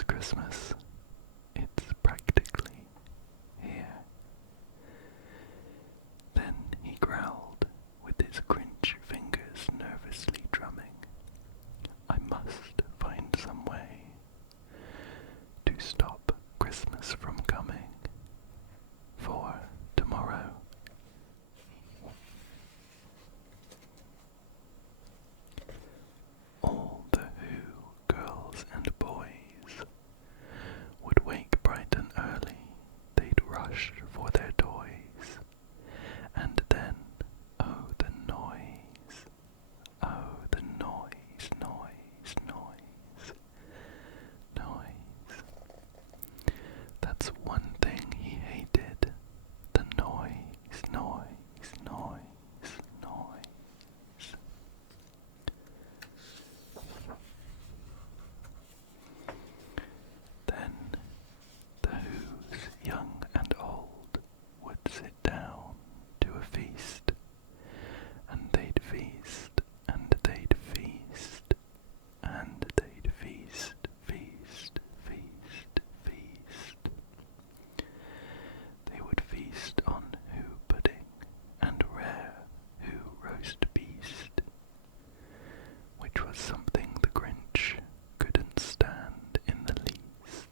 this Christmas. It's practically here. Then he growled, with his Grinch fingers nervously drumming. I must find some way to stop Christmas from coming. For tomorrow all the Who girls and boys would wake bright and early. They'd rush for their toys. And then, oh the noise, oh the noise, noise, noise, noise. That's one thing he hated, the noise, noise, noise, noise. Then the Who's young and old would sit down to a feast, and they'd feast, and they'd feast, and they'd feast, feast, feast, feast. They would feast on Who pudding and rare Who roast beast, which was something the Grinch couldn't stand in the least.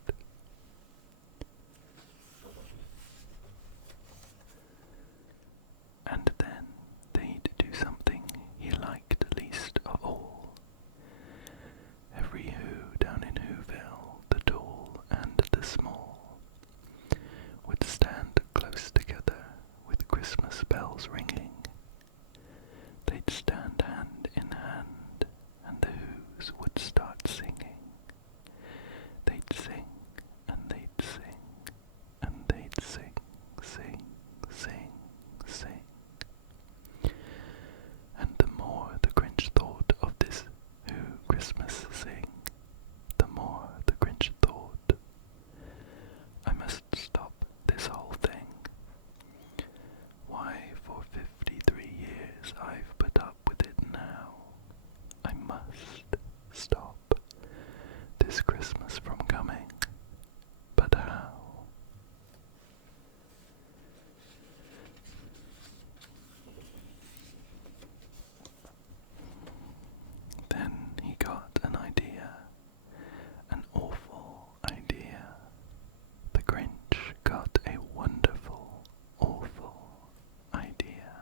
And then they'd do something he liked least of all. Every Who down in Whoville, the tall and the small, would stand close together with Christmas bells ringing. They'd stand hand in hand, and the Who's would start singing. They'd sing, and they'd sing, and they'd sing, sing, sing, sing. And the more the Grinch thought of this Who Christmas sing, the more the Grinch thought, I must stop this whole thing. Why, for 53 years I've put up with it now. I must stop this Christmas from coming. But how? Then he got an idea, an awful idea. The Grinch got a wonderful, awful idea.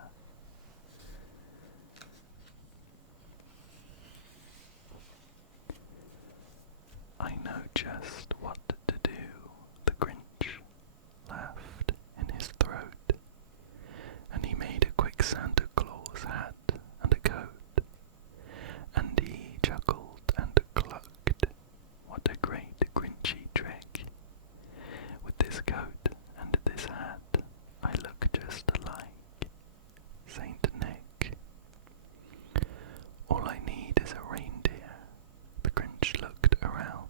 I know just what to do, the Grinch laughed in his throat, and he made a quick Santa Claus hat and a coat, and he chuckled and clucked. What a great Grinchy trick! With this coat and this hat, I look just alike Saint Nick. All I need is a reindeer. The Grinch looked around,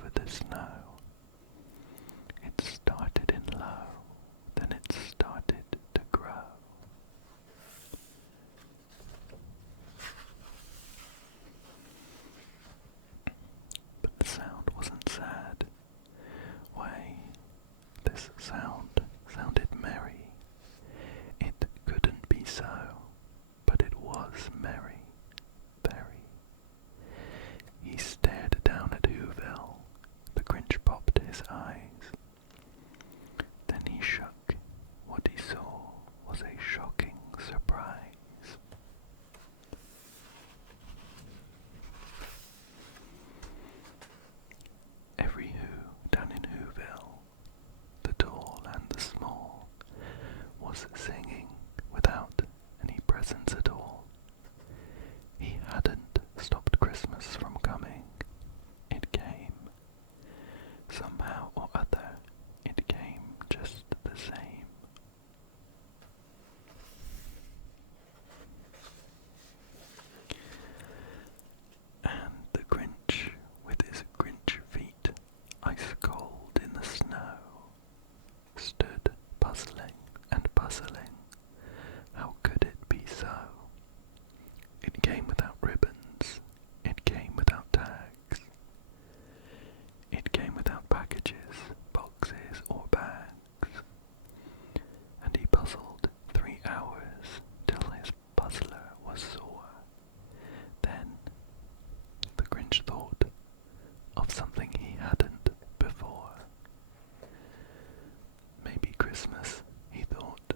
over the snow. It started in low, then it started to grow. But the sound wasn't sad. Why, this sound sounded merry. It couldn't be so, but it was merry, very. He stared down at Whoville. The Grinch popped his eyes. Then he shook. What he saw was a shocking surprise. Every Who down in Whoville, the tall and the small, was singing without any presents at all. He hadn't stopped Christmas from coming. It came. Somehow or other, it came just the same. And the Grinch, with his Grinch feet ice cold in the snow, stood puzzling and puzzling. How could it be so? It came without ribbons. It came without tags. It came without packages, boxes, or bags. And he puzzled 3 hours till his puzzler was sore. Then the Grinch thought of something he hadn't before. Maybe Christmas, he thought,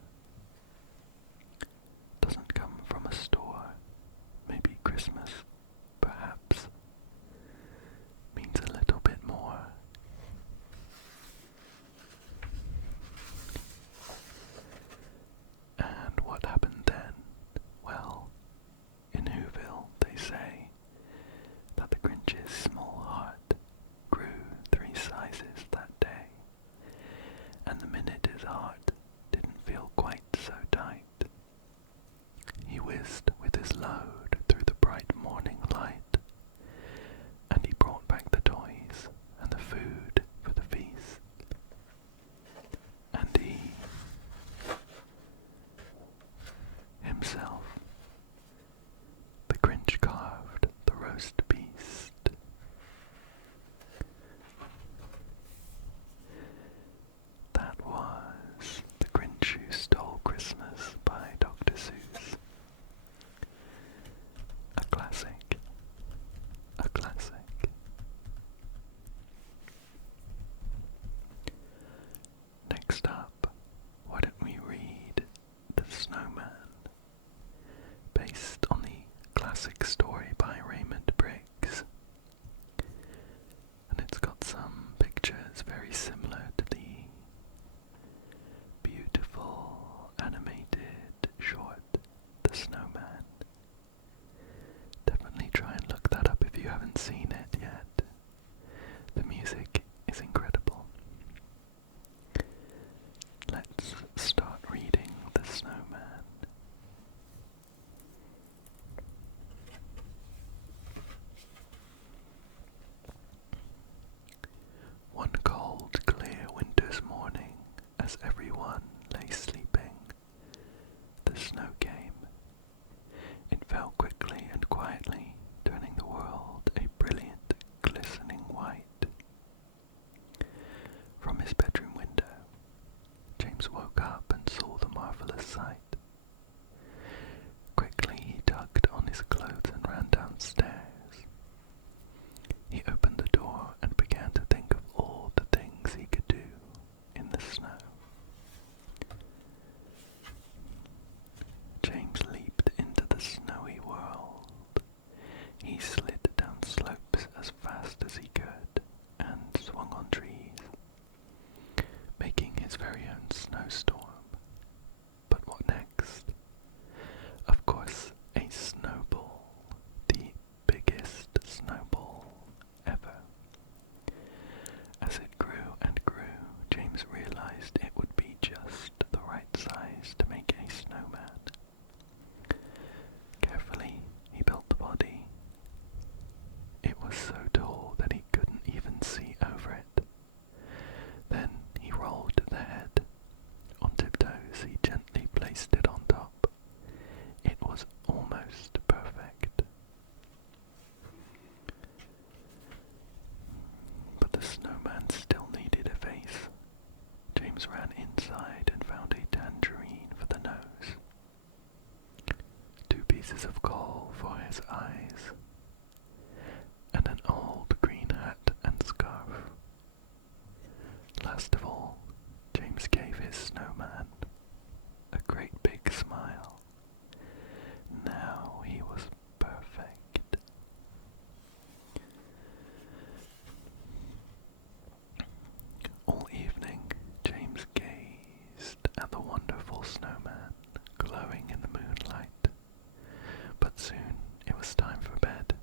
doesn't come from a store. Maybe Christmas, perhaps, means a little bit more. And what happened then? Well, in Whoville they say that the Grinch's small heart grew 3 sizes that day, and the minute his heart didn't feel quite so tight, he whizzed with his load through the bright morning light, and he brought back the toys and the food for the feast. And he, himself, the Grinch, carved the roast beast. That was The Grinch Who Stole Christmas by Dr. Seuss. A classic. A classic. Next up, why don't we read The Snowman, based on the classic story by Raymond Briggs. And it's got some pictures very similar to the beautiful animated short The Snowman. Definitely try and look that up if you haven't seen it yet. The music is incredible. Let's start reading The Snowman. One cold, clear Snowman still needed a face. James ran inside and found a tangerine for the nose, 2 pieces of coal for his eyes, and an old green hat and scarf. Last of all, James gave his snowman a great big smile. Now he was perfect. All evening, James gazed at the wonderful snowman glowing in the moonlight, but soon it was time for bed.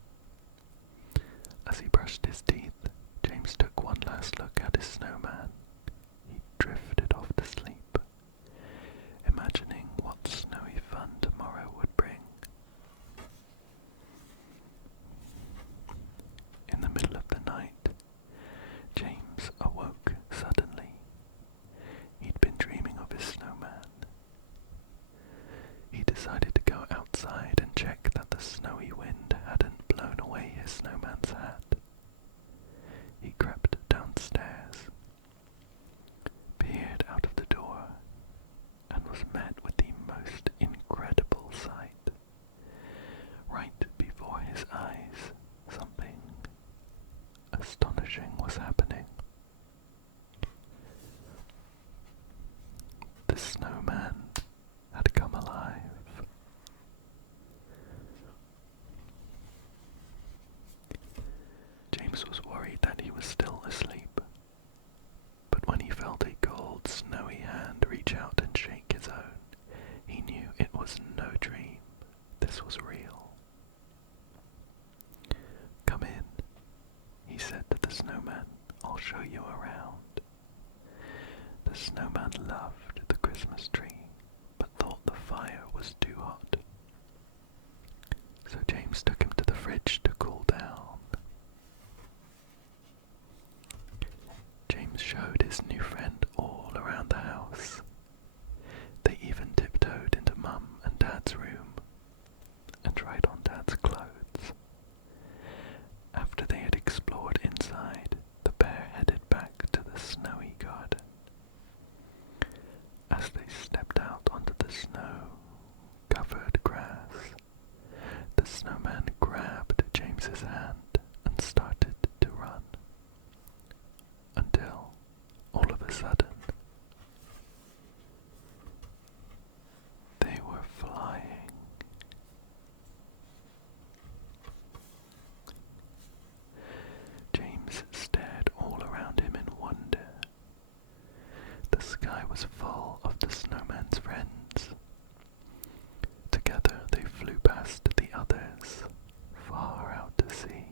As he brushed his teeth, James took one last look at his snowman. He drifted off to sleep, imagining what snowy fun tomorrow would bring. In the middle of the night, James awoke suddenly. He'd been dreaming of his snowman. He decided to go outside and check that the snowy wind hadn't blown away his snowman's hat. He crept downstairs, peered out of the door, and was met with the most incredible sight. Right before his eyes, something astonishing was happening. The snowman had come alive. James was worried that he was still asleep, but when he felt a cold, snowy hand reach out and shake his own, he knew it was no dream. This was real. "Come in," he said to the snowman. "I'll show you around." The snowman loved the Christmas tree, but thought the fire was too hot. So James took him to the fridge to cool down. James showed his new friend all around the house. They even tiptoed into Mum and Dad's room and tried on Dad's clothes. After they had explored inside, the pair headed back to the snowy garden. As they stepped out onto the snow-covered grass, the snowman grabbed James's hand and started to run. Until, all of a sudden, they were flying. James stared all around him in wonder. The sky was full of the snowman's friends. Together they flew past the others, far out to sea,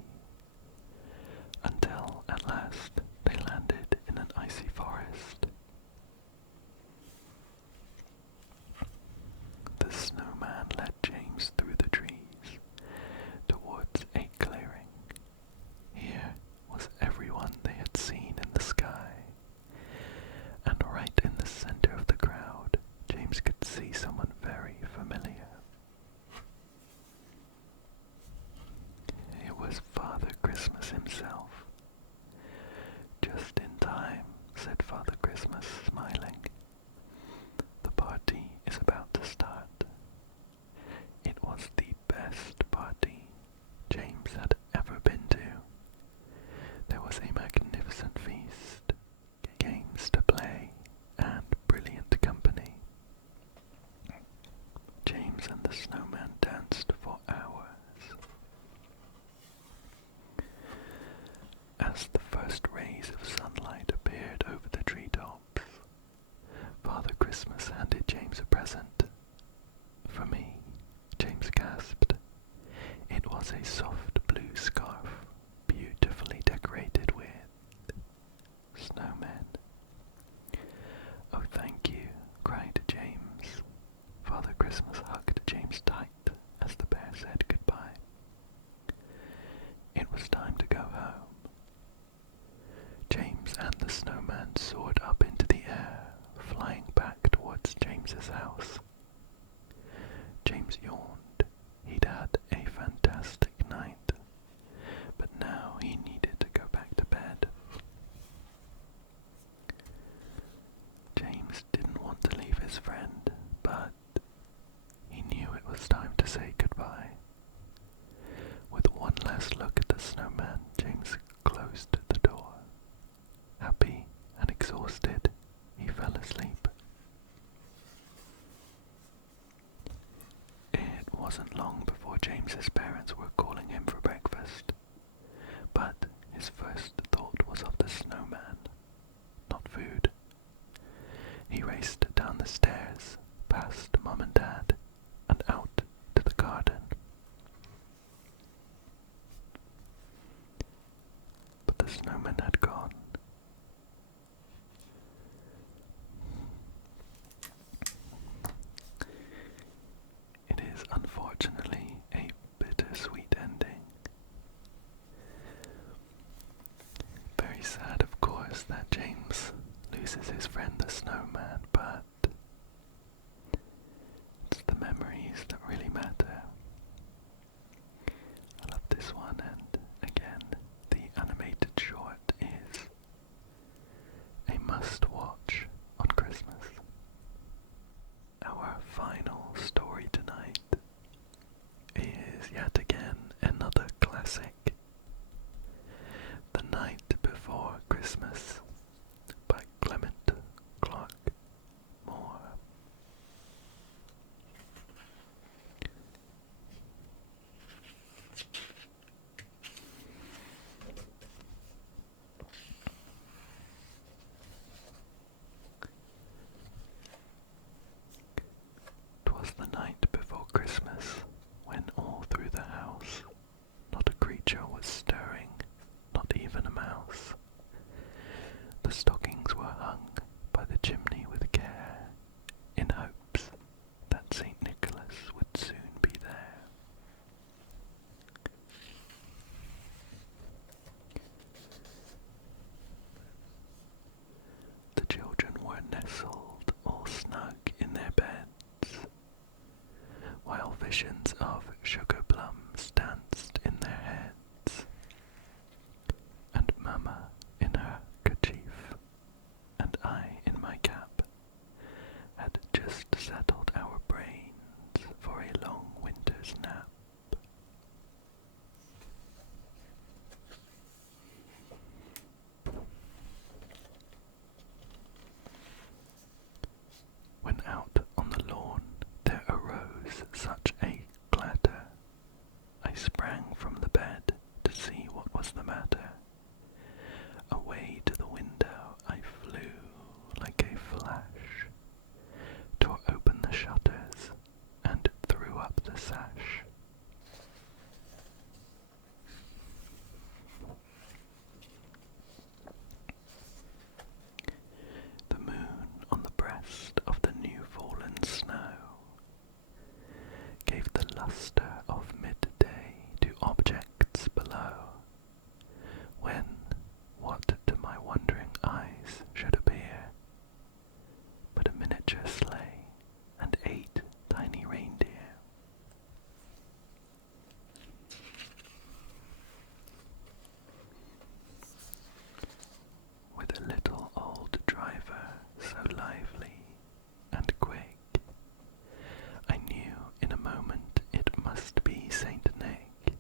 until at last they landed in an icy forest. The snowman led James through the trees towards a clearing. Here was everyone they had seen in the sky, and right in the center of the crowd, James could see someone very familiar. It was Father Christmas himself. "Just in time," said Father Christmas, smiling. "The party is about to start." It was the best party James had ever been to. There was a magnificent feast, games to play, and brilliant company. James and the snowman danced for hours. As the first rays of sunlight appeared over the treetops, Father Christmas handed James a present. "For me," James gasped. It was a soft blue scarf, beautifully decorated with snowmen. "Oh, thank you," cried James. Father Christmas hugged James tight as the pair said goodbye. It was time to go home. James and the snowman soared up into the air, flying back towards James's house. James yawned. He'd had a fantastic night, but now he needed to go back to bed. was that James loses his friend the Snowman, but it's the memories that really matter. I love this one, and again, the animated short is a must-watch on Christmas. Our final story tonight is yet again another classic. The Night Before Christmas by Clement Clark Moore. 'Twas the night before Christmas, when all through the house not a creature was stirring, not even a mouse. The stockings were hung by the chimney with care, in hopes that St. Nicholas would soon be there. The children were nestled all snug in their beds, while visions of sugar plums danced in their heads, and Mamma in her kerchief, and I in my cap, had just settled our brains for a long winter's nap. When out on the lawn there arose such a clatter, I sprang from the bed to see what was the matter. Away to the window I flew like a flash, tore open the shutters, and threw up the sash. The moon on the breast of the new-fallen snow gave the lustre of midday to objects below, when what to my wondering eyes should appear but a miniature sleigh and 8 tiny reindeer. With a little old driver so lively and quick, I knew in a moment it must be Saint Nick.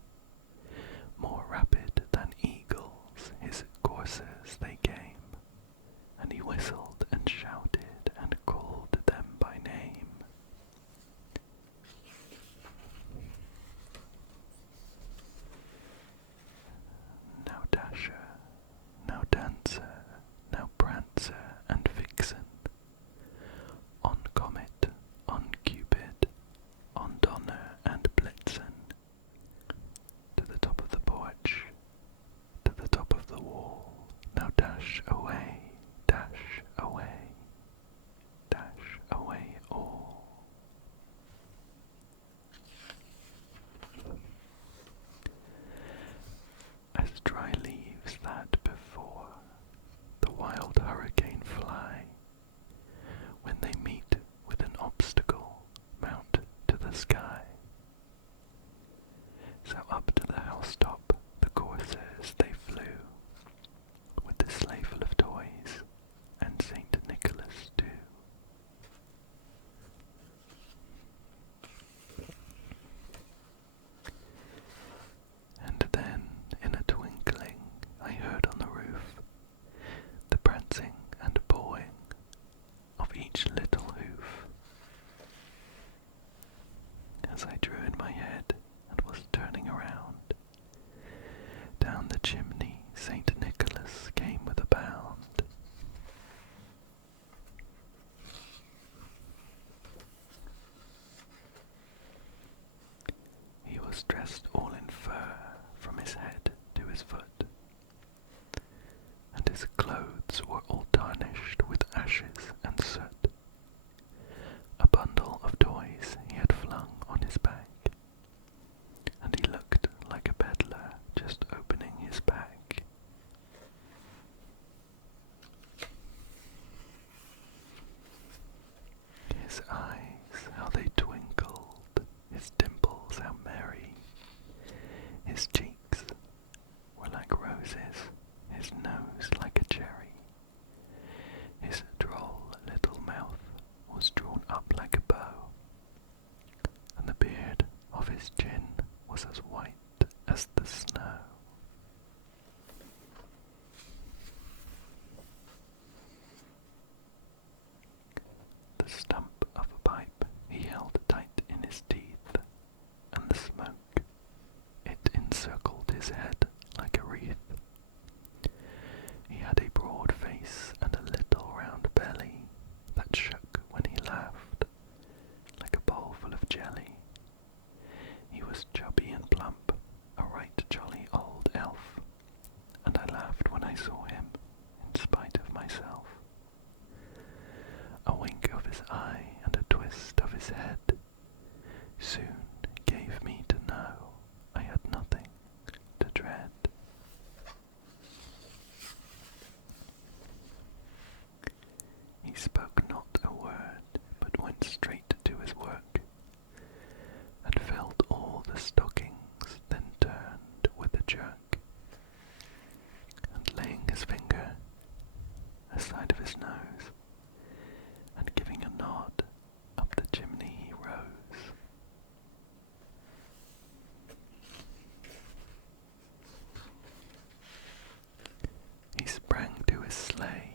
More rapid than eagles his coursers they came, and he whistled and shouted and called them by name. Now Dasher, now Dancer, now Prancer and Vixen, on Comet, on Cupid, on Donner and Blitzen, to the top of the porch, to the top of the wall, now dash away, dash away, dash away all. As dry leaves that before the wild hurricane fly, when they meet with an obstacle, mount to the sky. So up to the housetop the coursers they flew, with the sleigh full of toys, and Saint Nicholas too. And then, in a twinkling, I heard on the roof the prancing and pawing of each little hoof. As I drew in my head and was turning around, down the chimney Saint Nicholas came with a bound. He was dressed all in fur from his head to his foot, and his clothes were all tarnished with ashes and soot. A bundle of toys he had flung on his back, and he looked like a peddler just opening his pack. His eyes, how they twinkled, his dimples, how merry. His cheeks were like roses, his nose like a cherry. His droll little mouth was drawn up like a bow, and the beard of his chin was as white as the snow. The stump of a pipe he held tight in his teeth, and the smoke, it encircled his head like a wreath. He had a broad face and a little round belly that shook when he laughed, like a bowl full of jelly. He was chubby and plump, a right jolly old elf, and I laughed when I saw him, in spite of myself. A wink of his eye and a twist of his head soon gave me to know I had nothing to dread. He spoke not a word, but went straight to his work, and filled all the stockings, then turned with a jerk, and laying his finger aside of his nose, and giving a nod, up the chimney he rose. He sprang to his sleigh,